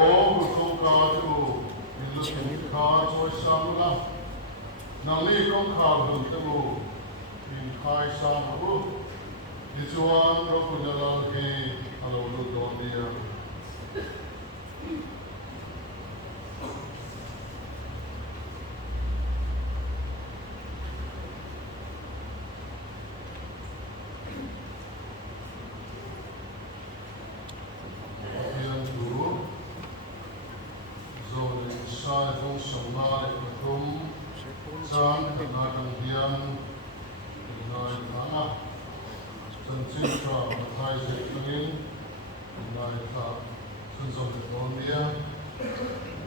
ô cô ca chú lúc ca cho sang la nang li công khảo hùng tâm u in khai sang u đi chuan rồi cũng nhớ là khi alo lúc đó đi sai không sống ma để không sang thành na đồng hiền ngày tháng à chân chính cho thay dịch ngin ngày tháng chân giống để đón bia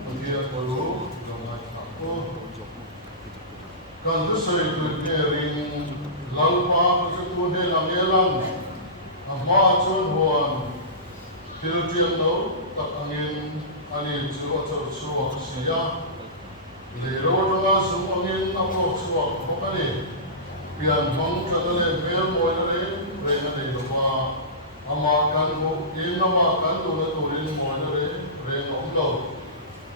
đồng hiền có lũ đồng ngày tháng cô cần rất sôi được nghe ring lâu qua có sẽ tuôn hay làm nghe lắm mà chôn buồn tiêu chiên đấu tập angin ani chuo chuo chuo sia le ro ro su angin apo chuo hokani pian mong chatale vel moire re na de ba ama kan mo in ama kan tu na turin moire re nom lo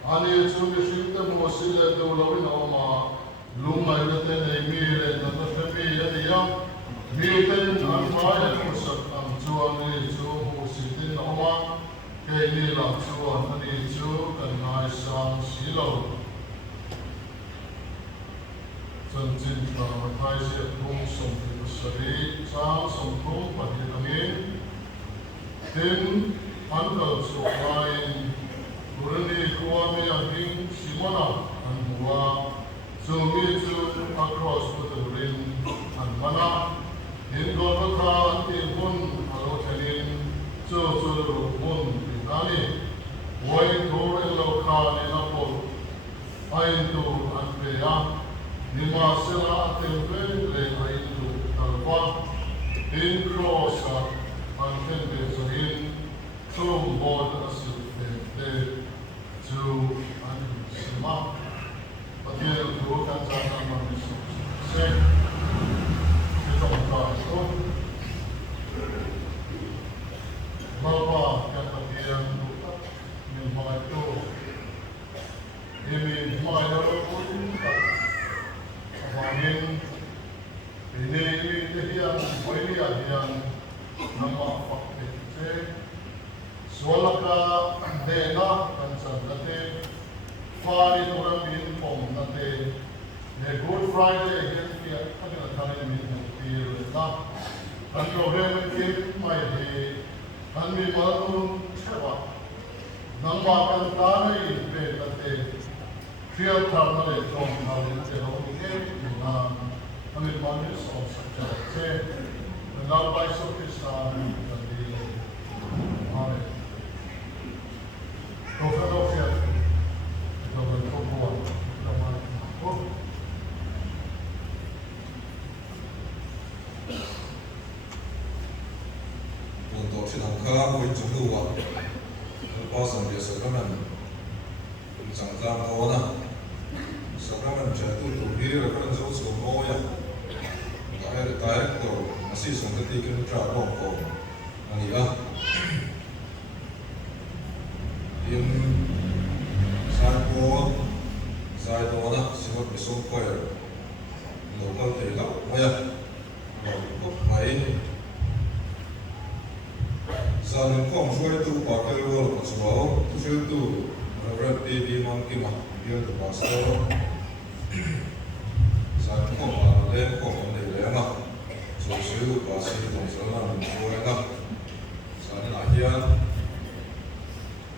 ani chu mi shik te mo sile de lo in ama lumai na te ne mi re na ta pe mi ya de ya mi ten an ma ya ko sat am chu ani chu mo sitin ama cái này là chúa anh đi chúa cần ngài sang xí lâu chân chính là thay diệt hung sống thì sẽ đi sang sống hung và hiện amin tin anh cầu chúa ngài buồn đi qua mi anh hình Simona anh hùa chúa mi chúa across the ring anh mana in Golgotha anh tin hôn alo thenin chúa chúa hôn Ani, woi thor elo kha ni na po, ain tu an pe ya, ni ma sela temple le ain tu talwa, in cross an temple so in, thum bod asu te to an sema, patel tu kan sa na ma se, se to ka so, Bapa yang membuat itu, ini mana pun awalin ini yang boleh yang nama fakir, soalnya dena kan sebetulnya hari orang bin pom nanti, Good Friday again dia kan ada min nanti lah, kan program ini mai anh mi mở luôn thế vậy, nằm vào căn ta này về là để phiêu thảo nó để trồng thảo đến để nó bị hết mình làm, anh mi mở những sổ sách thế, mình làm bài số cái sao mình làm đi, à đấy, đâu phải đâu phiền, đâu phải không buồn, đâu mà không. Untuk si nangka boleh jumpa wak, pasang biasa kan, sangat tahu na, sekarang jatuh tu dia kan jauh semua ya, kaya tu masih sungguh tikin terapung ko, ani ah, in saya tu na, semua besok kaya, lokal terlalu banyak, lokal lain. Saling kong suai tu pakai luar pasal tu tu berat di mangki mah dia tu pasal saling kong ada kong ada lema susu pasal tu salah suai lah saling akhir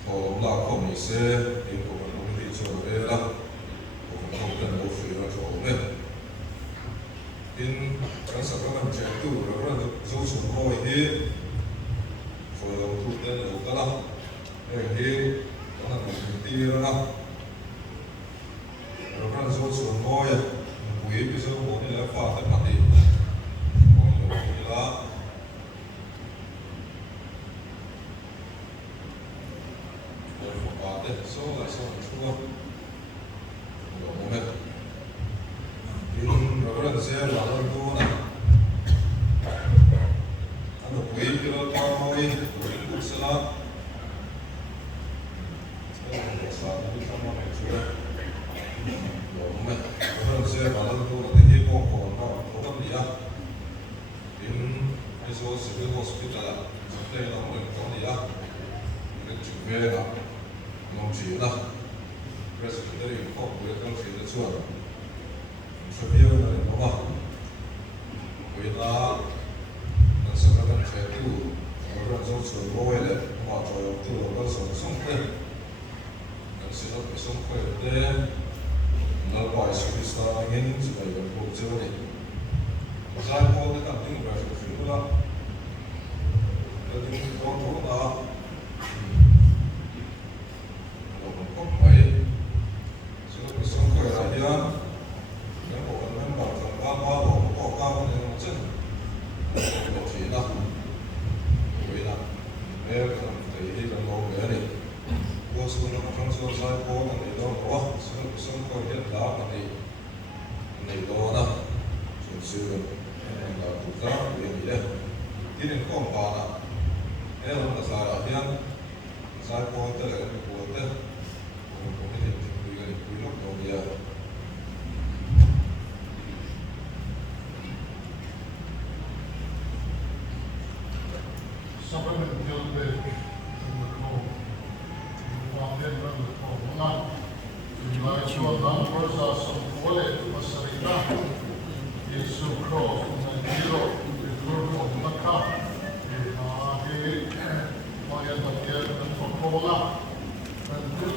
kong lah kong ise di kong di suai lah kong dan ofis lah suai in kan sekarang jatuh orang tu semua ini Kalau untuk dan lokal, ini karena mesti lah. Kalau kan semua ya, mungkin bisa mungkin lepas tapi mungkin lah. Kalau pakai semua mungkin. Ini kalau saya lalu tu nak, ada mungkin kalau tahu ini. Salah Mizo Civil Hospital Play nó mình có gì đó cái chủ về là nông chỉ là Presbytery không với công ty là chuẩn số biểu là nó mà với là nó sẽ có những cái tu và những dấu số môi là họ cho tu và số sống thế nó sẽ có cái sống khỏe thế nó gọi sự biết sao nghe những gì vậy bộ chơi này giải phẫu để làm những việc của chúng ta những con thú đó một cốc mấy sự cái sống khỏe là gì á những bộ phận member trong ba bộ có cao nên chân một chỉ là vì là nếu không thì đi làm bộ nữa đi vô số nó trong số giải phẫu là để đó có sự sống khỏe hiện đại là này đó đó sự sự là thực ra về gì đâyที่หนึ่งข้อมูลนะเนี่ยเราจะสารที่นั่นสายโพสต์เลยโพสต์เลยผมไม่เห็นคุยกันคุยรอบตัวเดียว Supplement deal with the code. Walk in from the code. Not you like to run first or some wallet or something. It's so close. And then you go to the car. He, oh, yeah, the Coca-Cola. And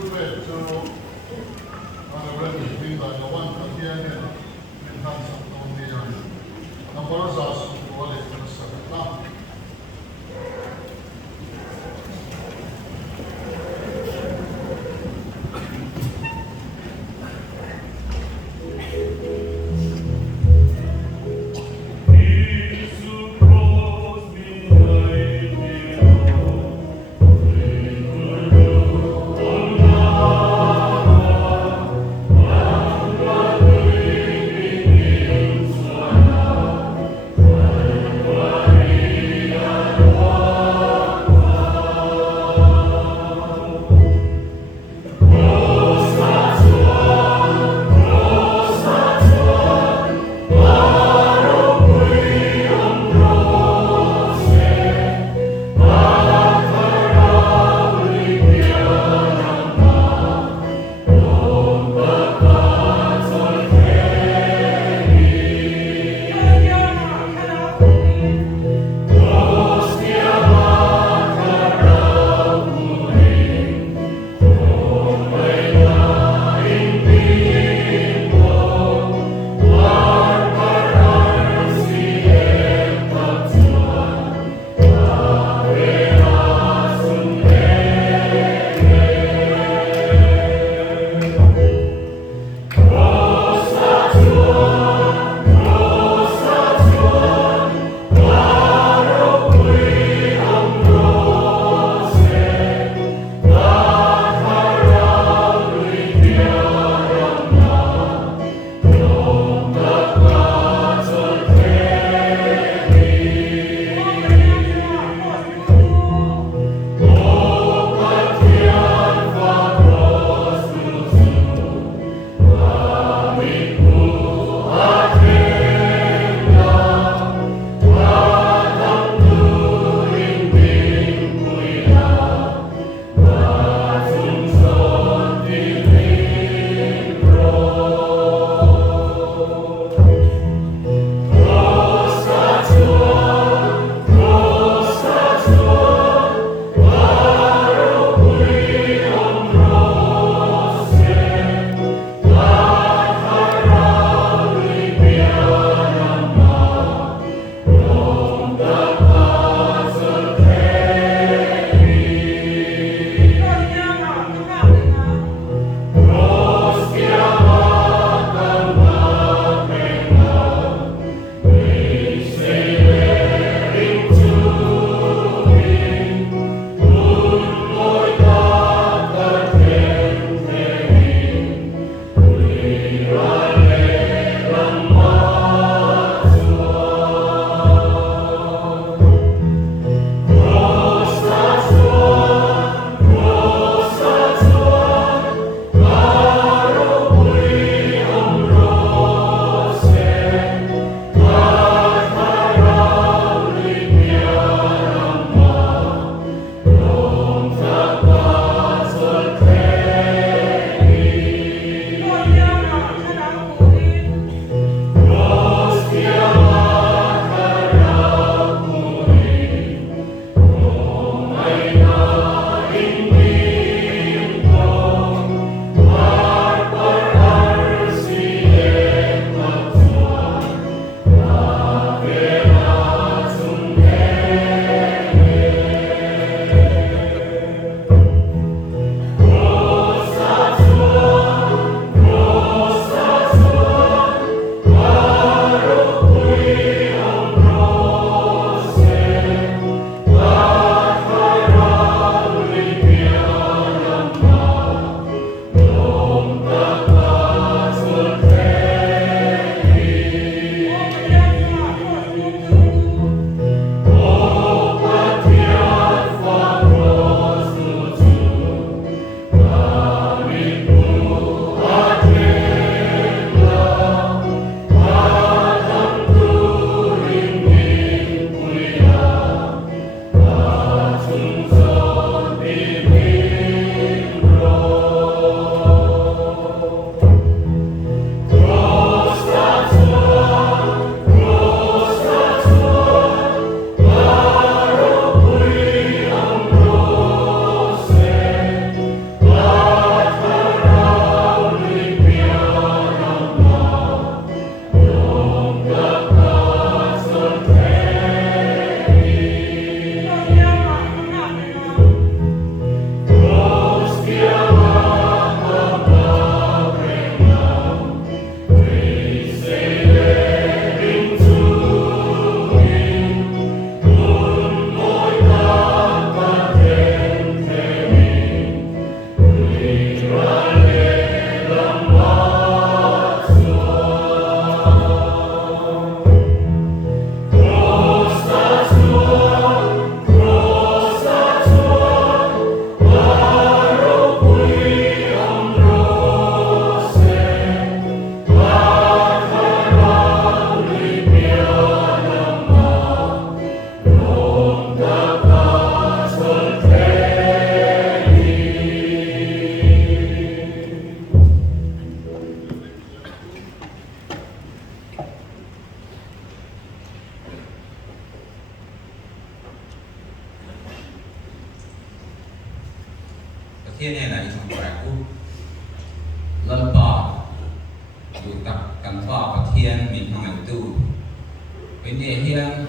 ne hian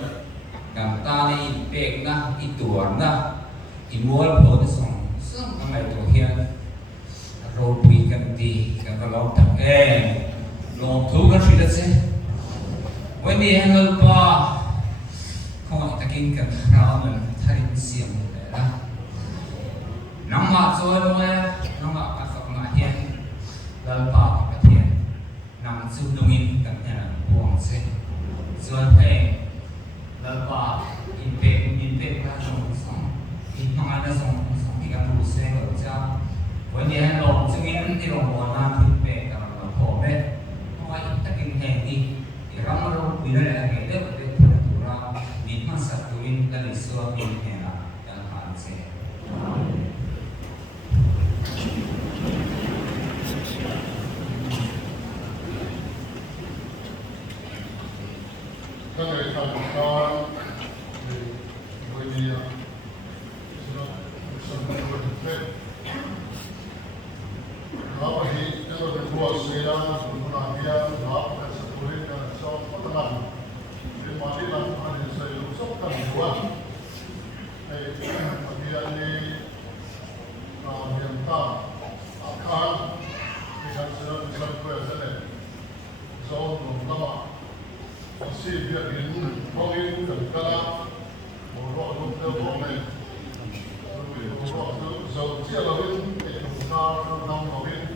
gam ta ne in pek na I tuar na I mual pho song song ang ai to hian ro pui kan ti kan ka lo tak long thu kan ri da che when ni hang pa không takin kan ra man tharin siam le la nang ma chuan ma nang ma ka sok ma hian lal pa ka thian nang chu lungin kan ha buang se chuan lal pa in pe ka song song in ma na song song ki kan ru se ko cha when ni hang long chungin ti long mo na phi pe ka la pho me mai takin he ni ram ro pi na la ke de pe tu ra ni ma sa tu in ka ni so in he na ya han se các người tham gia với đi sân khấu thực tế đó là khi chúng tôi được mua xe ra chúng tôi làm việc đó là sự cố gắng là cho các bạn để mà đi làm anh sẽ lúc sốc cần nhiều hơn thì bây giờ đi hiện tại akan dengan sân khấu thế này do một năm si việc đến có những cần ca một loại một tiêu của mình một loại dầu chia là bên để chúng ta năm vào bên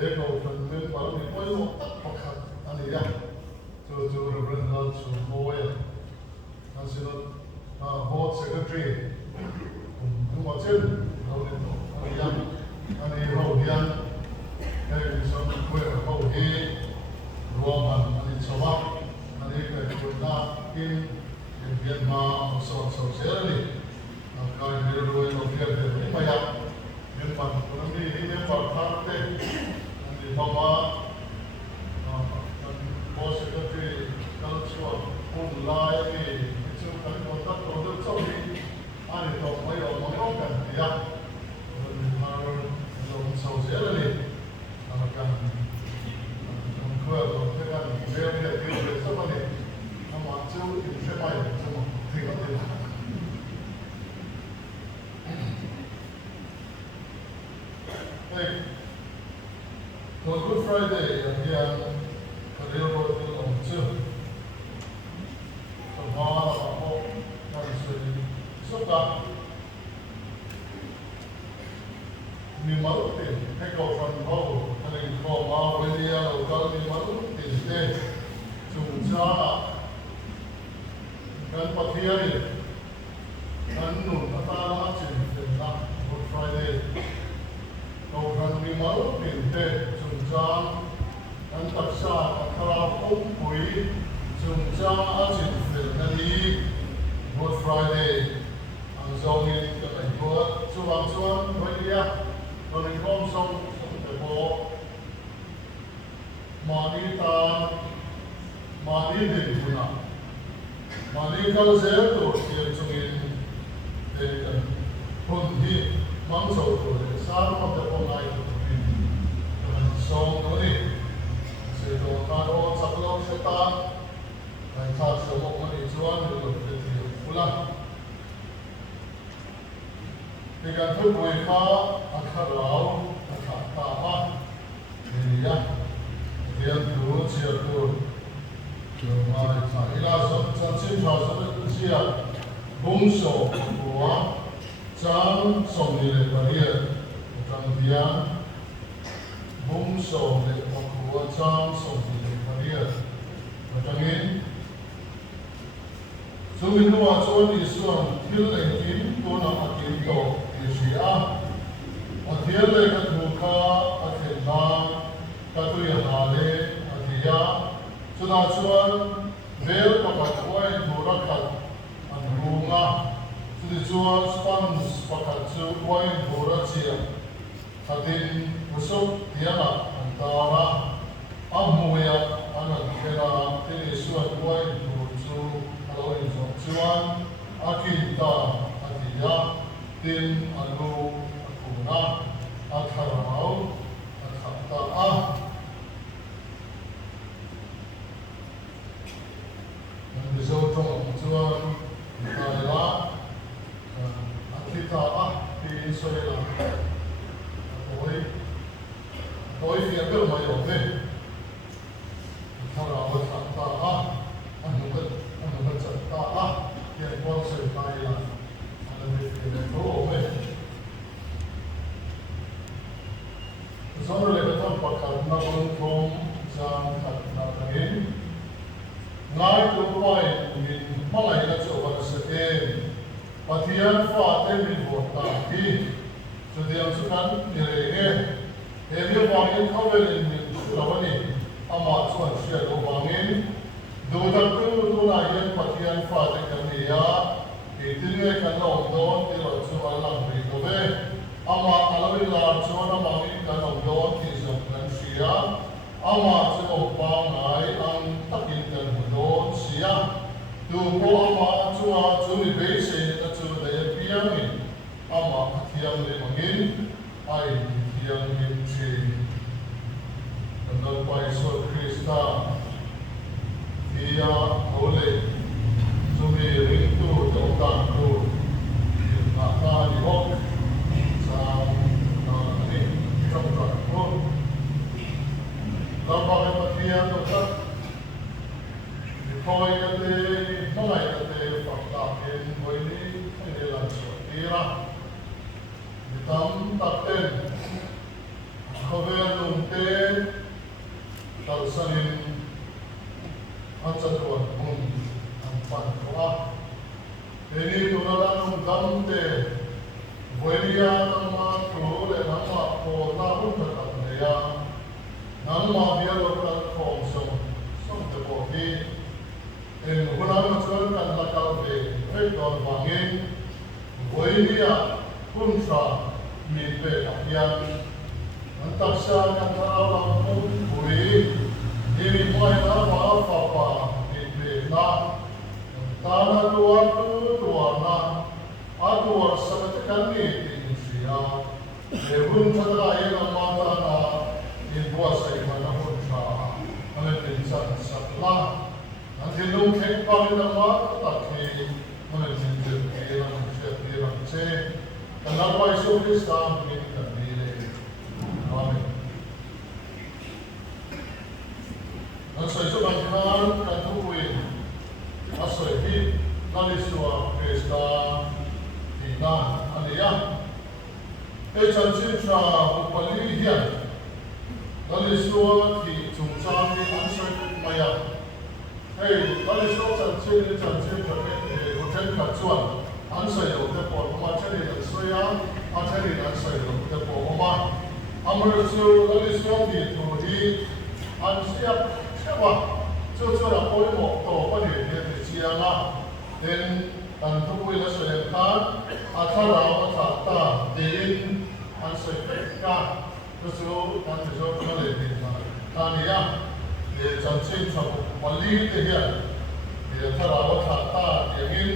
để cầu phần bên vào thì có một tất bậc hạt anh ấy à cho Reverend Hall cho ngôi anh xin board secretary cũng có trên đâu nên anh ấy hậu hiền cái số quê hậu hi rùa bằng anh ấy số bắc anh ấy cái quân ta in Việt Nam số xe này cái người rồi nó Việt thì mấy bây giờ nhưng mà cũng đi đi đến vào tháp đấy anh ấy thao mà boss secretary culture cũng lại thì chúng ta có tất cả các chỗ đi anh ấy thao mấy ông cần gì á mình har lòng sầu dễ rồi cần quê rồi thế cần về để tiêu về sao mà để mà chú thì sẽ bay sao mà thì có thể hey on Good Friday again the railroad will on two so far about that is so that mi malu tin hay cầu phần hậu thành phố mà bây giờ là kalau mi malu tin thế chúng ta kan pathiari kan nun atala chin tin na Good Friday cầu phần mi malu tin thế chúng ta kan taksa akhara kum pui chúng ta chin tin na ni Good Friday ang zongin ka ai ko chuang bây giờ còn mình không xong phải có mà đi đến chỗ nào mà đi câu dễ tổ tiền trong in để hôn hi mang sầu rồi sáng mà để con lại xong rồi sẽ đồ ta đó sắp lâu sẽ ta phải thà sớm một ngày chuan được để tiêu pula thìการทุกเวลาอัคราเราอัคราตามาเนี่ยเรียนรู้เชื่อตัวเกี่ยวกับอีลาสมจันทร์ชาวสมุทรเชียบุ้งโสหัวจังสมนิเลปเรียจังเดียนบุ้งโสเลปหัวจังสมนิเลปเรียจังนี้ซึ่งมีตัวส่วนที่ส่วนที่เล็กกินตัวนักกินโตAsia, Athia le kathuka, Athena, Kathuya hale, Athia, Suna chuan, Vel pakat huay dhurakat, Anhunga, Sudi chuan spans pakat chu huay dhuratsia, Kadin usuk tiana, Antara, Amuya, Anakera, Tini suan huay dhurchu, Aloin zong chuan, Akinta, Athia, tin alu akuna akharau akhata and the zotong chuan kaila akita tin soila koi fiaber mai ove akharau akhata anubat chatta ye kon se kaila Sonra lebetan pakat na kong jang kat na tangin. Ngay kupay in malay na choban sa em. Patiyan fa atin min vota ki. So diyan sukan nirege. Ebi wangin kawelin min sulawani. Ama chuan siya do wangin. Dudak tu na yan patiyan fa atin kaniya. Itinge kan long don tiro chuan lang rikobe. Ama alawin lang chuan na mangin kan long don kisong kan siya. Ama chuan pangay ang takin kan hudon siya. Tupo ama chuan churi base na chuan dayan piyangin. Ama katiyang limangin ay katiyang himchi. Kandal pa iso Krista. Tiya ole. Sumiring tu tautan tu. Maka dihok sa tautan tu. Lampau kematian tu tak. Dikoi kate, mulai kate faktakin koi ini langsung kira. Ditam takten. Khabar nunte ya nang ma bia lo ka khom som te bo hi en hunan chuan kan la kal ve hei don wangin voinia kuntra mi pe hian an taksa kan ra la mun puri ni mai na ma fa pa mi pe na ta na tua na a tua sa te kan ni tin sia e hun cha ra e na ma ta na in bua sai ma na hun cha an tin san sa la an tin lu ke pa na ma ta ke an tin tin ke na se ke na che kan na pai so krista ni kan ni le amen an sai so ban kan tu wi asoi hi nalisua krista ina alia e chan chin cha pali hian nalisua ki chung cha ni answer maya hey nalisua chan chin cha hotel ka chuan answer yo te por ma chani an soya a chani an soya yo te por ma amar chu nalisua ki tu hi an sia chewa chu la poi mo to pa ni ne te chia na den an tu wi la soya ka a thara wa tha ta din an soya ka chu an te so ka le din ma ta ni ya e chan chin cha pali te ya e thara wa tha ta din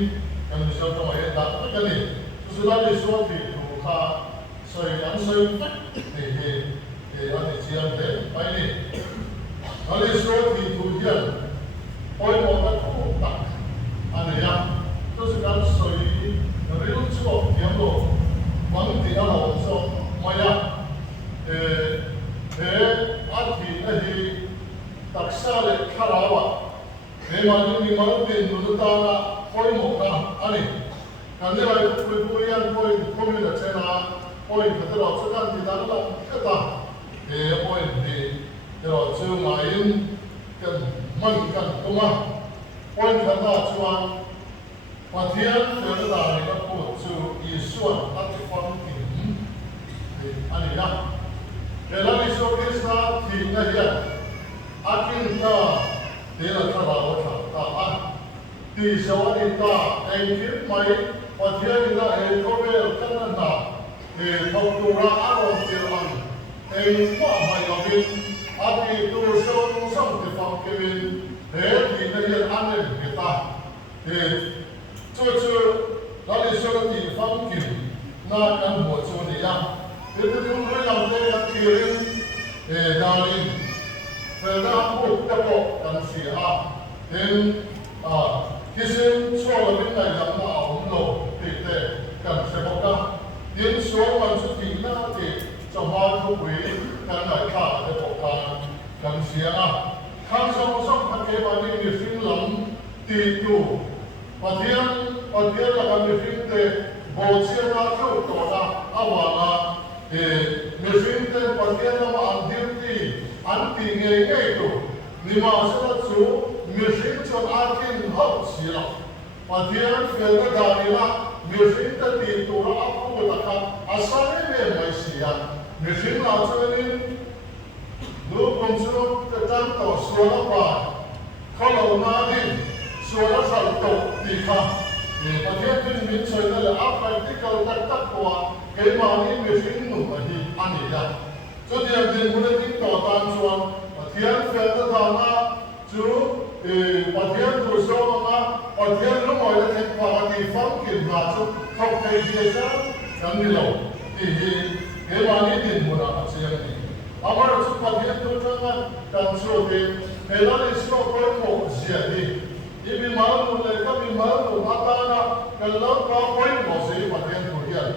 kan so ka ma da ka ni chu la le so ki tu kha soya an soya he an te chia de pai ni Hãy subscribe cho kênh Ghiền Mì Gõ để không bỏ lỡ những video hấp dẫn rồi chưa ngày cần mình cần công an quan trọng là chuan và thiên từ đó là các cụ chú ý xuân các cái phong cảnh thì anh ấy đó để làm đi số cái sao thì ngay hiện akin ta để là thà bảo thà ta ăn thì số anh ta anh kiếm mấy và thiên là anh có về căn là nào để thông tu ra áo tiền ăn anh qua mày ở bên Ati tu song song te fam kevin he ti na yen anen kita he chu la le so ti fam kim na kan mo chu ni ya te tu ru la te ya kirin dalin fe na ko ta ko kan si a den kisin so la bin na ya na a lo te kan se ko ka den so man su ti na te cho hoa thu quý kan lại thả để bộ kan sia kan song kan ke ba ni fin lam ti tu pathian la kan fin te bo chia na thu to na awala me fin te pathian la an dir ti nge tu ni ma sa chu me fin chon akin hop sia pathian fel na da ni la me fin te ti tu ra apu ta ka asane me mai sia người sinh nào cho nên lúc công chúa cái trang tàu xua nó vào khó lâu na đi xua nó sẵn tổ thì khá và thiết kinh miễn trời này là áp phải tích cầu tắc tắc của cái mà đi người sinh nụ ở đi ăn đi ra cho tiền tiền của nó tính tỏ tàn xuân và thiết phép nó thảo na chú và thiết thủ sâu na và thiết lúc mọi là thiết và thì phong kiểm hạ cho không thấy gì ra gắn đi lâu thì cái mà đi tiền của nó là gì vậy? Amma là chúng ta biết tôi cho nên cần số thì cái đó là số có một gì đi. Vì mình mở một cái các mình mở một phát ta na cái lớp có một gì mà tiền của hiện.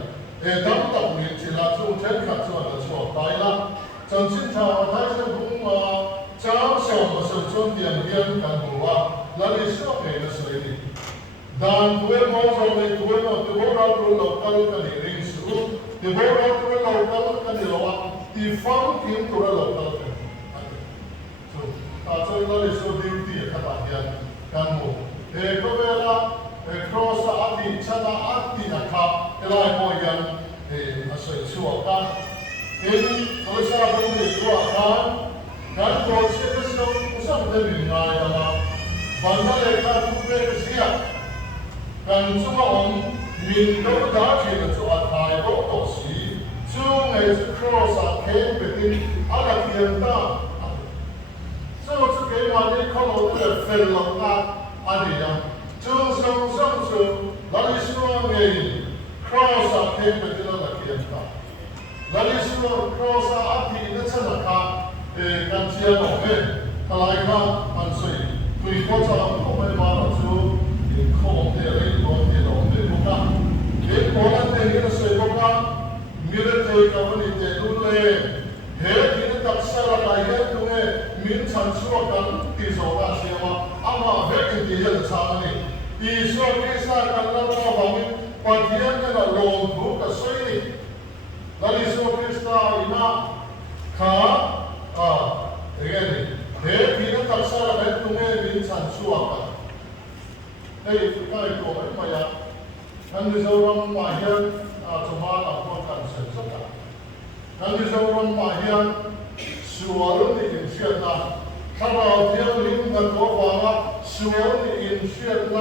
Để tấm tập luyện chỉ là chúng trên khả cho là số tài la. Trong sinh thảo thái sẽ cũng cháu sống và sự chôn tiền hiện cần của là đi số cái là số đi. Dan tuwe mo so le tuwe no tuwe ra tu lo ka ka ni ring su tuwe ra tu lo ka ni lo wa ti fam kim tu lo ka so ta so no le so di ti ka ta hian kan mo e ko ve la e cross ati chana ati na ka e lai mo yan e a so su ka 因和下东的主啊，看过去的时候不上的明爱的吗？反正来看不被的是啊，看中我们民都打起的主啊，太多东西，就每次 cross 啊，看不定，阿拉天大，就是给我们看到的分了啊，阿里啊，就上次那里说的 cross 啊，看不定了天大。那里说 cross 啊，阿提的车那卡，干起来了没？他来看，按水，对火车我们马上就空的那个龙的不干，给过来的那个水不干，米的这个问题的路嘞，黑的特色了，大家都哎，民产说干，地上那些嘛，阿妈黑的这些差呢，地上这些干那个方面，把天那个龙头个水呢。那里说的是那卡啊，这个呢，黑皮的特色了，很多的民产出啊，那一个一个什么呀？那你说让马乡啊，怎么老多干成什么？那你说让马乡所有的人选呐，他老天领的多方啊，所有的人选呐，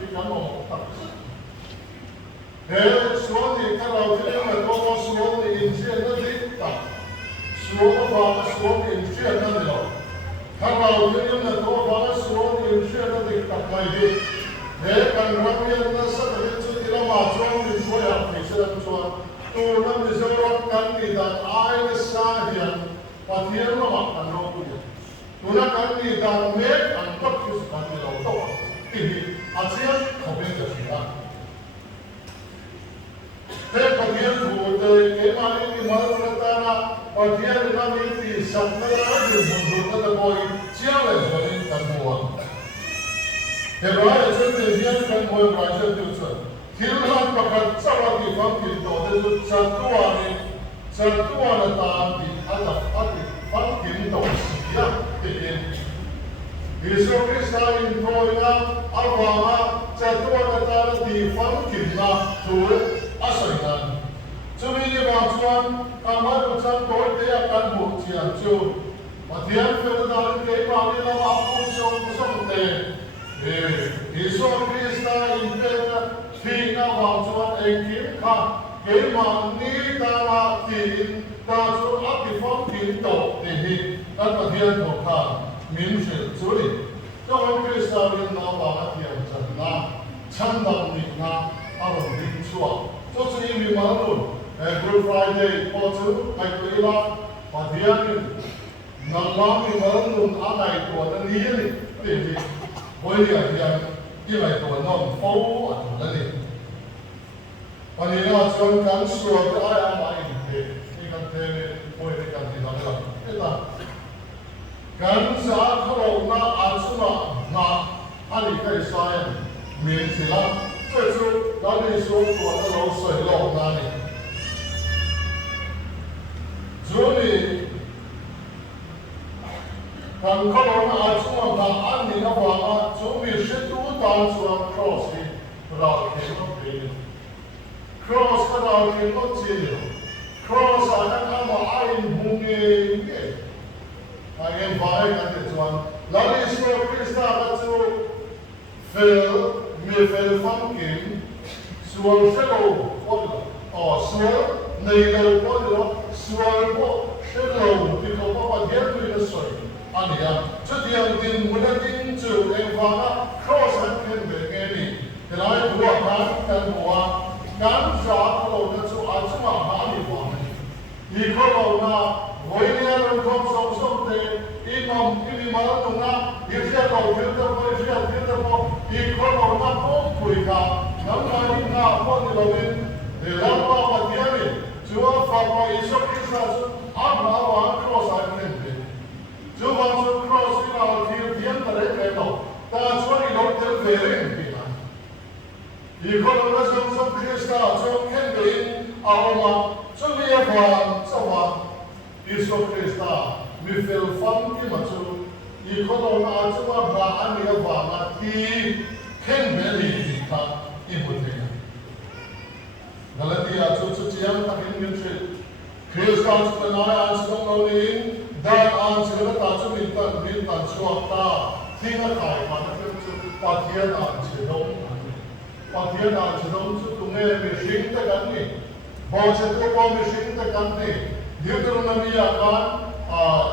你看我。说你看到这样的多多说你引荐那里打，说的话说引荐那里了，看到这样的多话说引荐那里打开的，刚刚面那啥的自己的马装你说呀，你是怎么说？都那你说跟你的爱的下边，把天了嘛，看到不呀？都那跟你的没看到就是跟你老多，对不对？这样后面就是啊。Tapi bagian tu, dari mana ni malu kata na, bagian na ni sabda lagi mundur kata boy, siapa yang boleh tanpa. Hebat, jadi dia kan boy belajar tu tu. Hilman pakai cara di faham tu, itu satu ada tahan di ada faham tu ya, jadi. Yesus Kristus ini boyna, awalnya satu ada tahan di faham na tu. Asal cumi ni bangsuan, kamar ucap kau dia akan buktian tu. Matian firman ke pagi lama aku song te. Yesus Kristus impera tina bangsuan engkin ka ke mani tara tin tasu ati fong pinto tehi dan matian toka minsil curi. Tuhan Kristus ini nama matian canda canda nikna alam binsuan. 就是因为马路，Good Friday 或者还可以啦，把第二个，那马路马路阿来多的年龄，对不对？我也讲，一来多那包啊多的年，把你那从刚说的爱阿妈一点，你看这里我也讲你那个，对吧？刚才可能那阿什么那阿里可以啥呀？面子啦。 这次那里说过的漏水漏哪里？这里刚考完阿祖王他按你的话啊，准备是都当做 cross 的，不到天都可以 ，cross 不到天都接了 ，cross 啊那他们爱红的耶，爱发的感觉转，那里说 Krista 他就 fail。 没分方形，说石头或者说内头或者说过石头的个把天对的水，啊你啊，这点定我的定就研发了，cross 天的给你，给来我看跟我，干啥了那就阿什么哪里话呢？一个老那为了能够上手的，一毛弄啊，有些老觉得我有些觉得我。 一块老那不贵卡，那么你那放在那边，两百块钱的，就要发过一手给啥子，200万 cross 还能的，就把这 cross 那天的人来到，但说你老得别人比嘛，一块老那种给啥就肯定好嘛，这么一放这话，一手给啥，没费放的嘛就。 一块老那这么把俺那个房啊，地肯别离他一不对呀。那了地啊，就是这样，他肯定是 Kristus penai an sedang launin dan an segala tajuk mintan suakta tinggal kai mana tu patian an sedang tu tungai mesin tekan ni bawa setu bawa mesin tekan ni dia turun nanti akan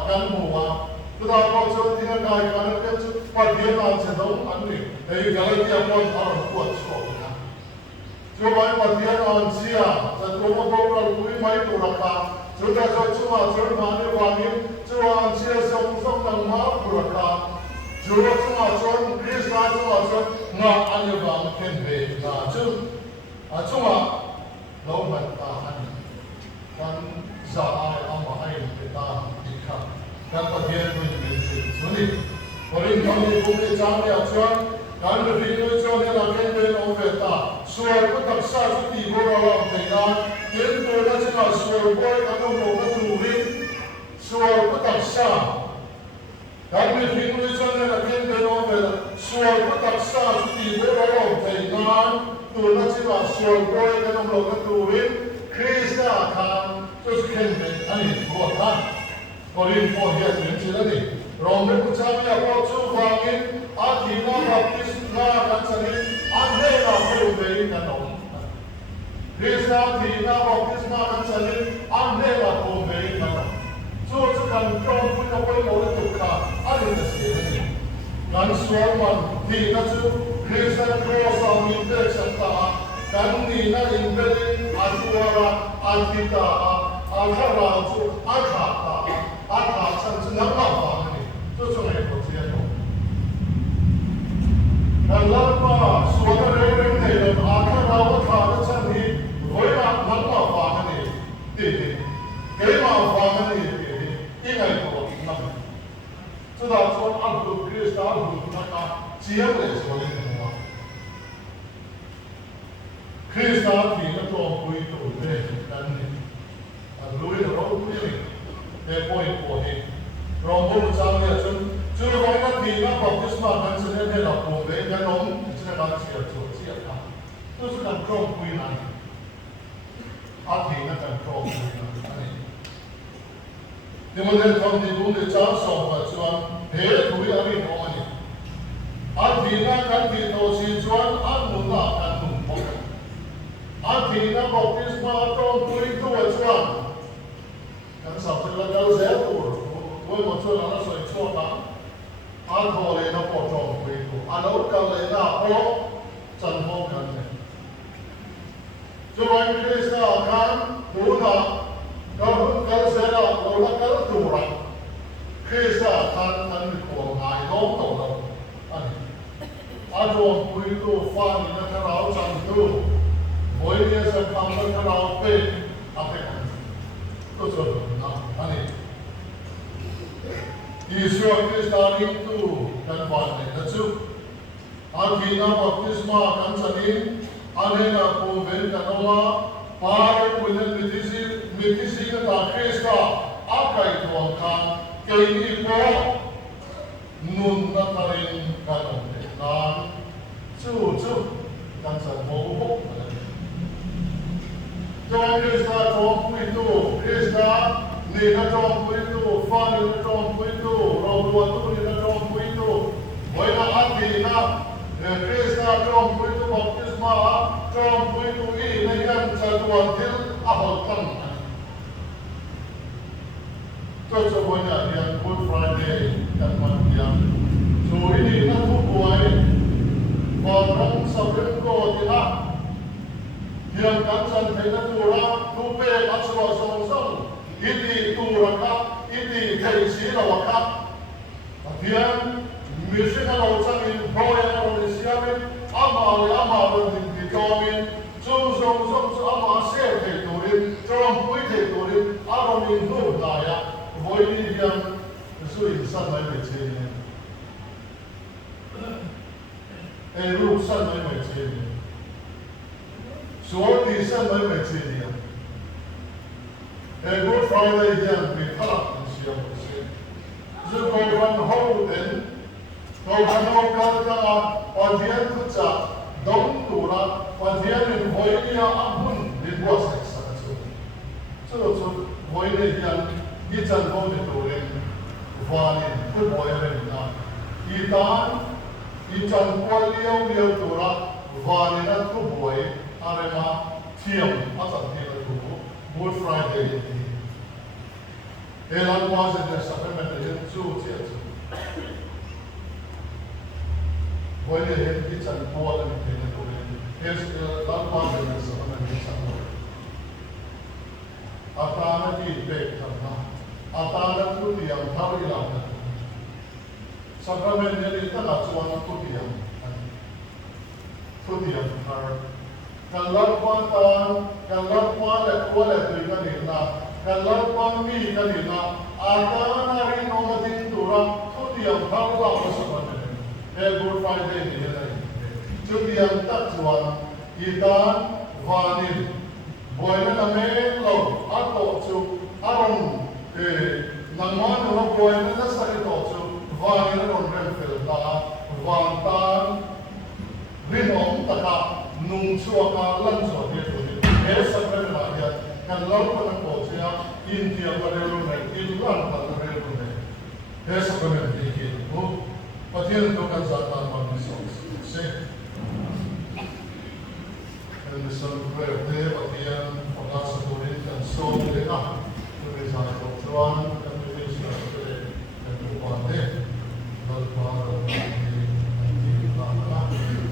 kan muwa sudah bawa setu tinggal kai mana tu patian an sedang ni jadi kalau dia pun harus kuat suakta Coba patian an siang, satu orang bawa kui mai turaka, sudah cuma mana wangi, cuma an siang song nang ma turaka, cuma Kristus cuma ngah ane bang kenbe, cuma lawan tahan, kan saai amai kita ikat, kan patian pun bersih, suni, orang kami kumi cakap cuan. Kan berfirman Tuhan yang akan berofeta, suara petak satu di bawah tengah, yang berdasarkan suara boy atau bola turin, suara petak sah. Kan berfirman Tuhan yang akan berofeta, suara petak satu di bawah tengah, berdasarkan suara boy atau bola turin, Kristus akan terus kembali ani buatan. Korin pohon yang ni. Rombeng ucapi apa cuvangin, akhirnya baptisma kan sendiri, ane lah pemberi kanom. Kristus akhirnya baptisma kan sendiri, ane lah pemberi kanom. Kan kau punya boleh tukar, ada kesini. Kan suaman tidak tu Kristus kuasa minta serta, kan nina indri atuara alkita, akara tu akata senang apa. 这种人不接受。但老爸说的人内容，看到我看的成绩，为嘛能够发给你？对，给嘛发给你？应该多那么。知道说阿布比萨布那个接来说的什么？Kristus tidak tahu itu dan lu itu orang punya poin. Rombong ucapnya cuma mereka tidak baptisma kan sebenarnya nak boleh kan orang sebenarnya siap itu sudah krom kuinan artinya kan krom kuinan kemudian kamu dibuat cara sobat cuan hei kui ari orang ini artinya kan kita sijuan anuna kan numpuk artinya baptisma krom kui itu cuan kan sampai lalu saya tur với một chỗ nào nó soi chua bám, ăn thô này nó bỏ trộn quỳ tụ, ăn ấu cầm này nó hố, chân hố cần này. Cho anh Kristus akan punah, kalau saya lalu kalau turun, Kristus akan kuat ngai long tolong, ada quỳ tụ phan ini kalau chân tu, boleh dia sekamar kalau pe, apa kan? Tu sudah, ani. Yesus Kristus itu kan buatnya, betul. Akhirnya baptisma kan sendiri, anehnya pemberi kanoma, para punya mitisi kata Kristus, apa itu angkat, kini pun nun natarin kanom, dan cucu kan semua. Tuhan Kristus Tuhan itu Kristus. Ni na trong itu, fan na trong itu, raw tu ni na trong itu. Boy na ati na Kristus trong itu baptisma trong itu ini na yan sa tuantil ahol kan. So boy na yan Good Friday kan man yan. So ini na tu boy, parang sabrin ko tina. Yang kan san na tura, tupe at song. Ini turaka, ini kaisi lawaka. Kemudian misalnya lautan ini bawa yang Malaysia amal di kami, some amal share teturin, terlampui teturin, amal minum daya, boleh yang itu insan lain macamnya. Insan lain macamnya. Soal insan lain macamnya. Good Friday igen blir kallat siang. Så går man hården, går man åkarna och hjälpta domstolar och hjälpen höjliga abun vid vårsexa. so boy ne hian gi chan bo ni to ren vanin pu boy ren na i tan i chan kwal liu to ra vanin a tu boy arema thiam a chan ti la tu Good Friday elan was in the sacrament in chu chia boy ne hian gi chan kwal ni te to ren es lan was in the sacrament in chu Atana di pek karna, atana tu diam tahu ilang. Sakramen ni kita kacuan tu diam kar. Kalau kuan le tu kanina, kalau kuan mi kanina, atana ri nomatin turang tu diam tahu ilang sakramen. Good Friday ni lagi. Tu diam tak cuan, itan vanin. Boy na namin lo ato chu aron nangman no boy na sa ito chu van na ron refil na van tan rinom taka nung chu ka lan so dito sa prema ya kan lo pa ng kotse India pa rin na ilan pa rin na sa prema dito ko pati ito kan sa tan mag-resource and the son of prayer there, but here, for us to do it, and so we are. To reside of Juan, and we finish that today, and we want it. Lord Father, and the Lord.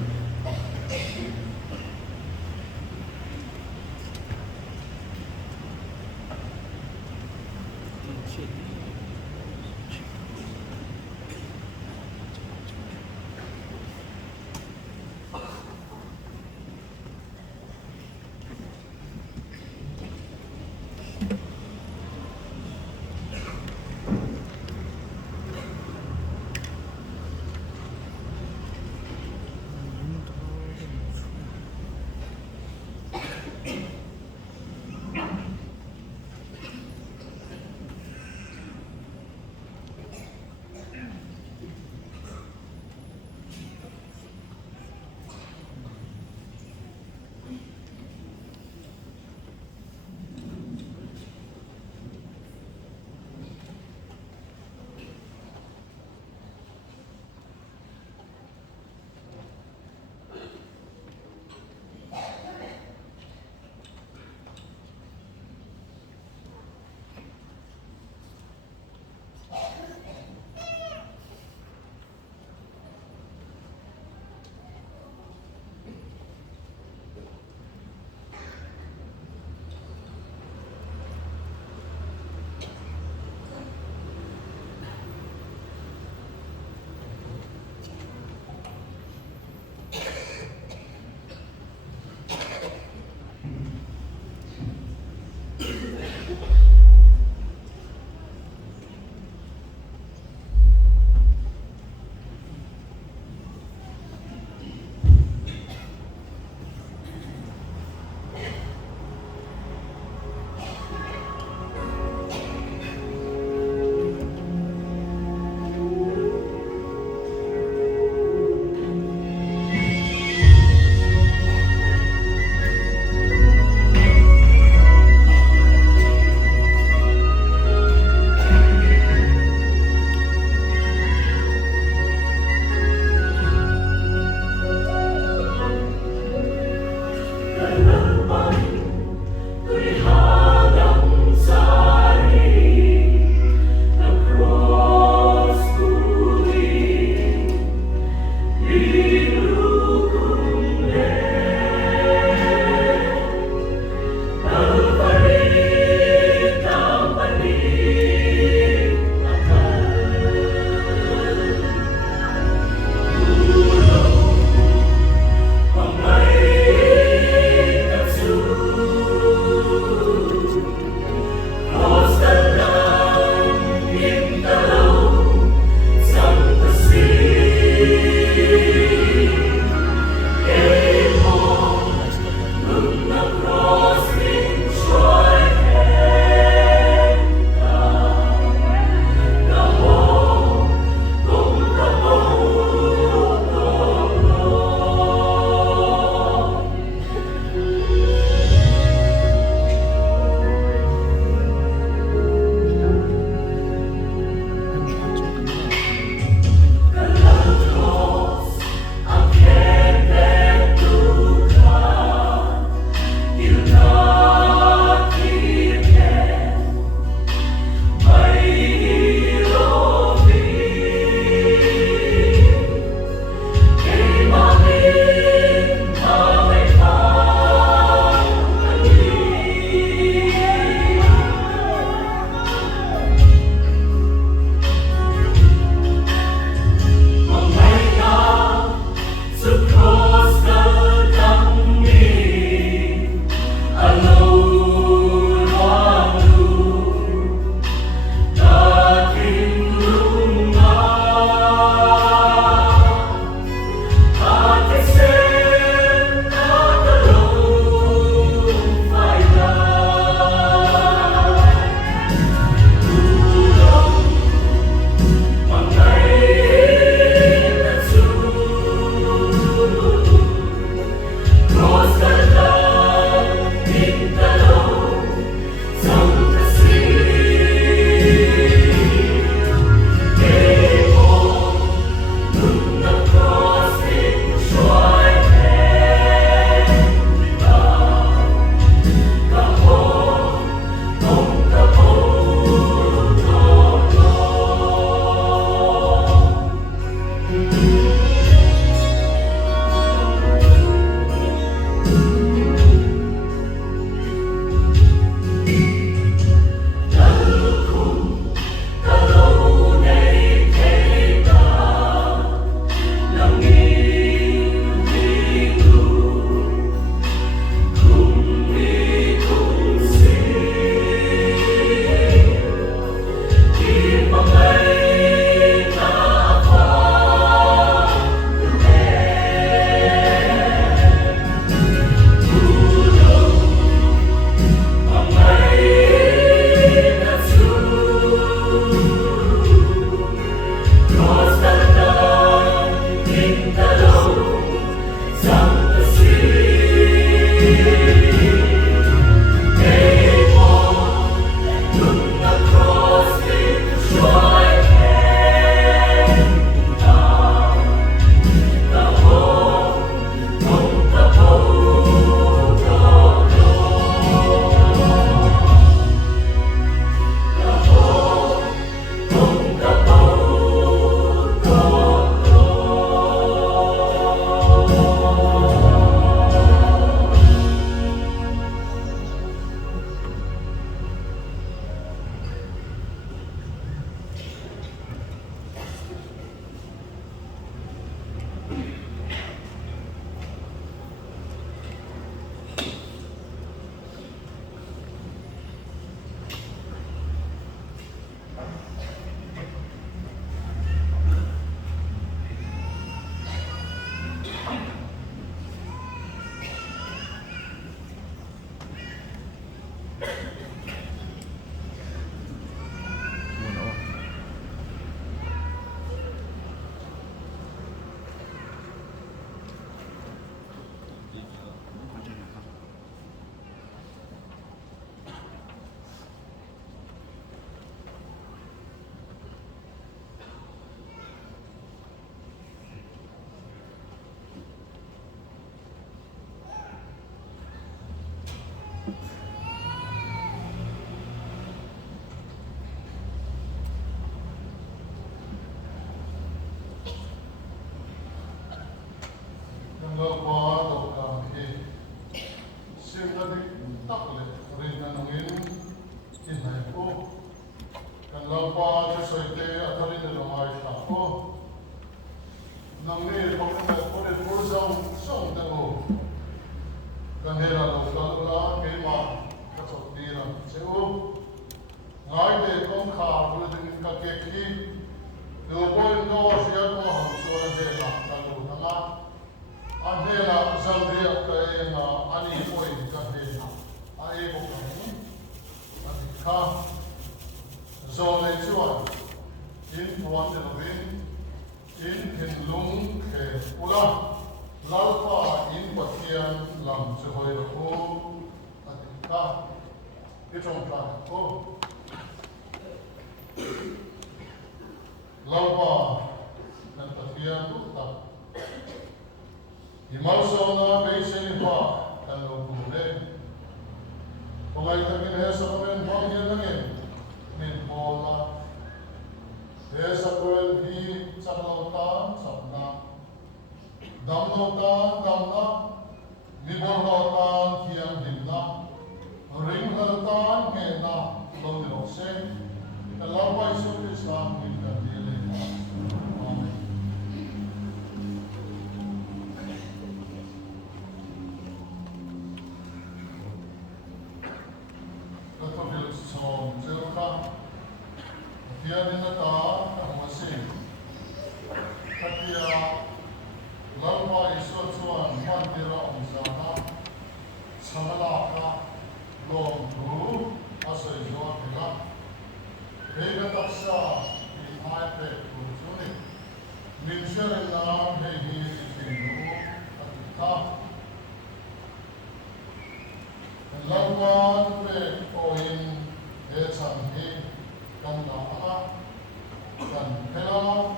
lo qua đầu cả thì xem ra đi tắc lệ rin là nông in in này cô cần lo qua cho sợi tê ở đây là lòng ai cả cô nông này không phải có để mua rong rong đâu cô cần hay là đầu cả là cái mà cái chỗ đi là sẽ ô ngài để con khảo vừa đến các cái khi điều quan đó sẽ có hàng số là thế là cái đồ thằng á anh thế là dân địa cái mà anh ấy quay cái thế anh ấy cũng là anh khác rồi này chuan in tuan de lovin in hin lung khe ula lalpa in pathian lam che hoi ro ko anh khác cái trong ta ko lalpa dan pathian tu tak Imarsona beiseni pa kan lo kule. Pulai takin hesa kamen bang yen langin min bola. Hesa kuel hi saklauta sabna. Damlauta damna. Miborlauta kiam dimna. Ringhalta ngena lo dirokse. Kalawai sur Islam min kadile. Amen. Som Zilka, Tiadinata, Amasim, Katia, Lalpa Isotsuan, Mandira Omsana, Samalaka, Long Guru, Asay Zoakila, Vega Taksa, Ihape, Kurtuni, Minsharina, Hehi, Kinu, Atika, Lalpa, Oin, Echan Hi, Kanda Kan Pelama,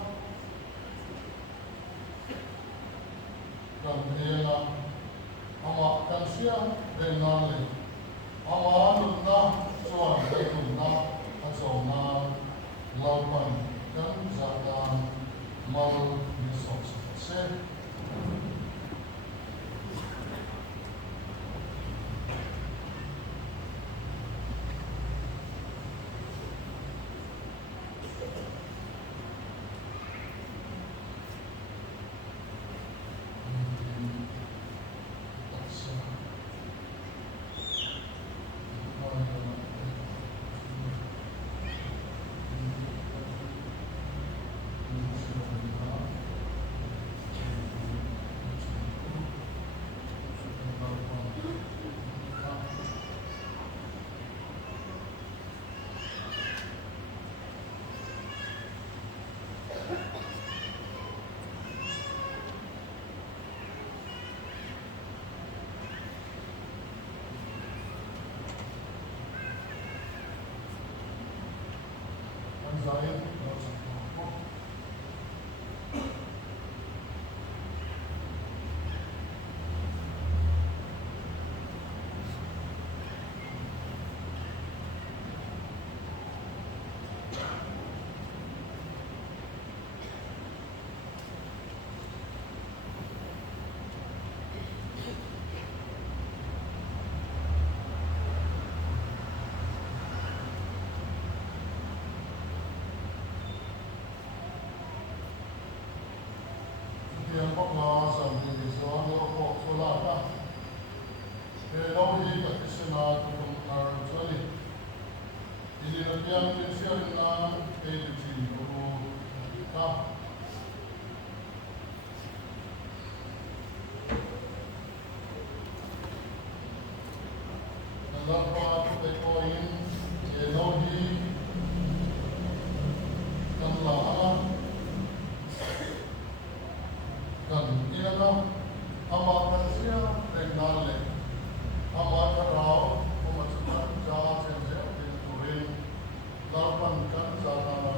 Kan Ela, Ama Kansia, Benali, Ama Nuna, Chuan, Nuna, Azona, Lalpan, Kan Zadan, Mal, Nisos, Se. Zion, Yang pernah sampai di sana, kok solat Kalau ini tak kesana tukang arjali. Ini yang mensiarkan edisi guru kita. Dalam pada poin Elohi dan Lama dan Ilana amat sia dengan amat rau pemasukan jahat saja di turin 8 kan sana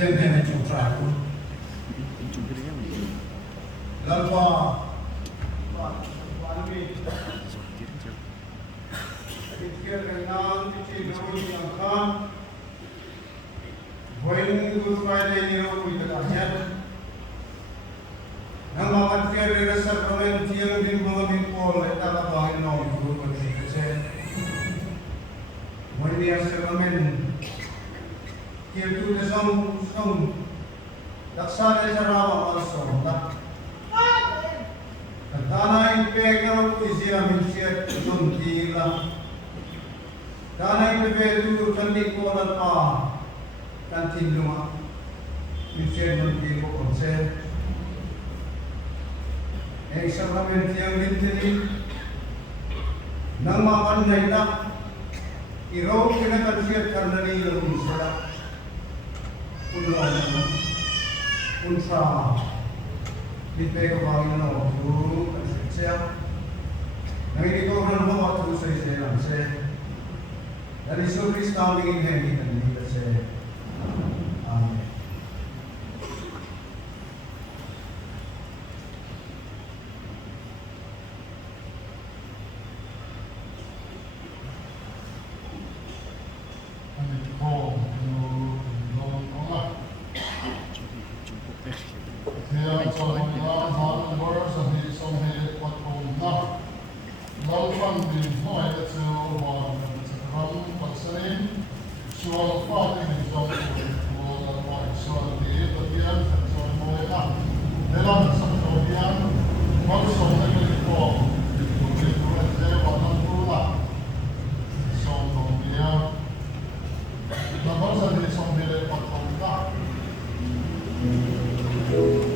Thiên thiên là chủ trại luôn. Lần qua kia cái nan thì nó bị làm khan. When Good Friday ni ro kita kajian. Nang makan kia dari sacrament tiang di bangun Paul eta ka bangin no guru ko dise. When dia sacrament kia tu de song daksana sa rawa also na. Tanay pegaro isira minsiat tuntila. Tanay pepetu kandi ko na pa kantin luma minsiat tuntila ko konser. Sacrament yang dintini nang makan naita iraw kinakansiat karena ni yung sila unsa Dite ko bangin no guru kasi siya nangini ko kan mo at sa siya sounding in heaven and we will say, Amen. And it called to Lord. Here, so we now have the words and he some here what called now. Lord, one be more to one from concerning sure fighting is on for one so the end and so more now. Then on some of the end, one so many for to be there one on rule. So on the end. The most is on the what called now. Thank you.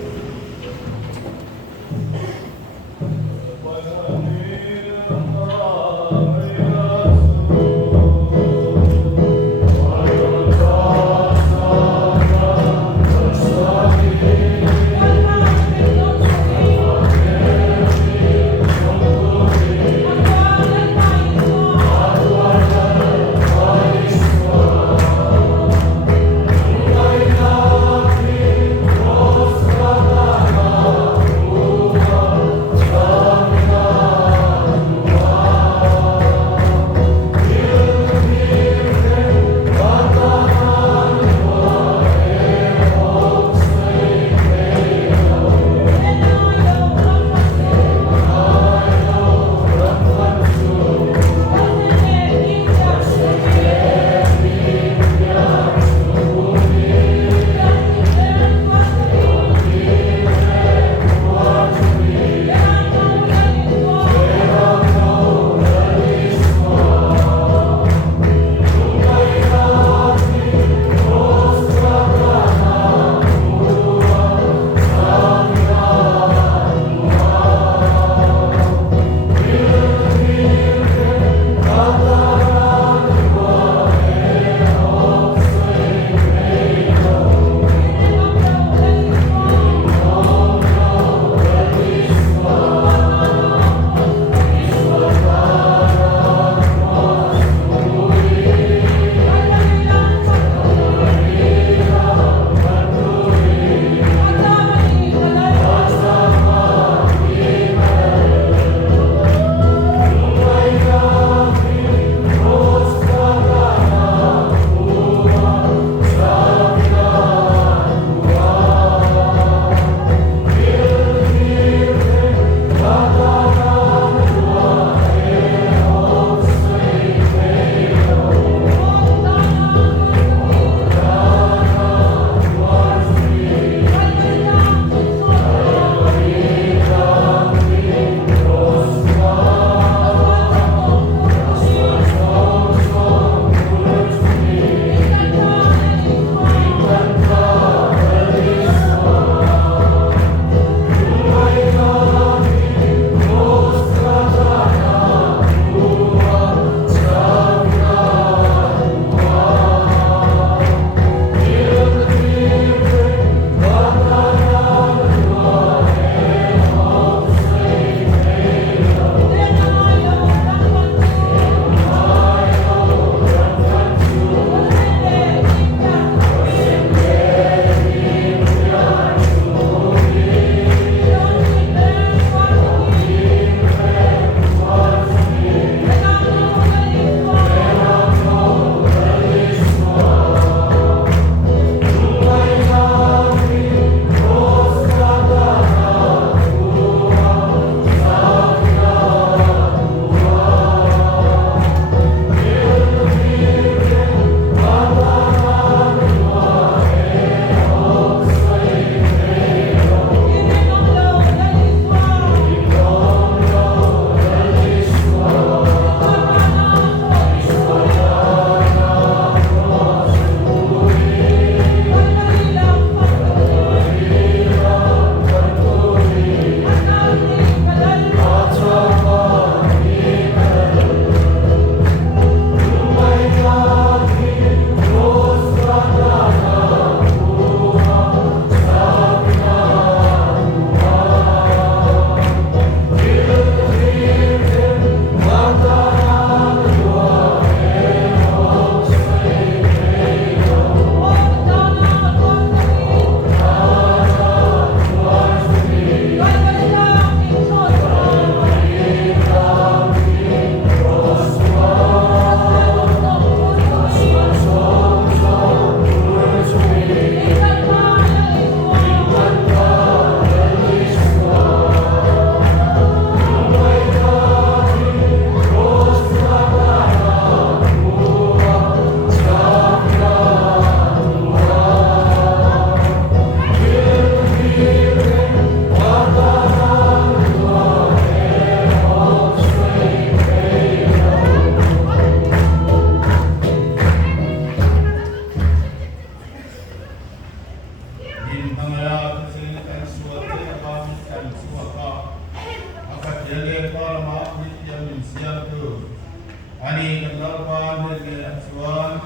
Ani Kalalapan, Suan,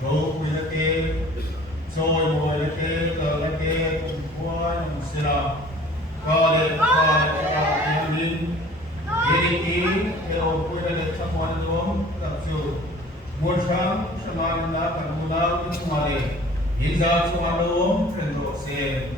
Rope Wilake, Soy Moilake, Lalake, Kumpuan, Sila, Kale, Yamin, Yeki, Eo Puida, Chapuan, Kapsu, Mursham, Shaman, Kamuna, Kumare, Inza, Suano, Trendo, Se,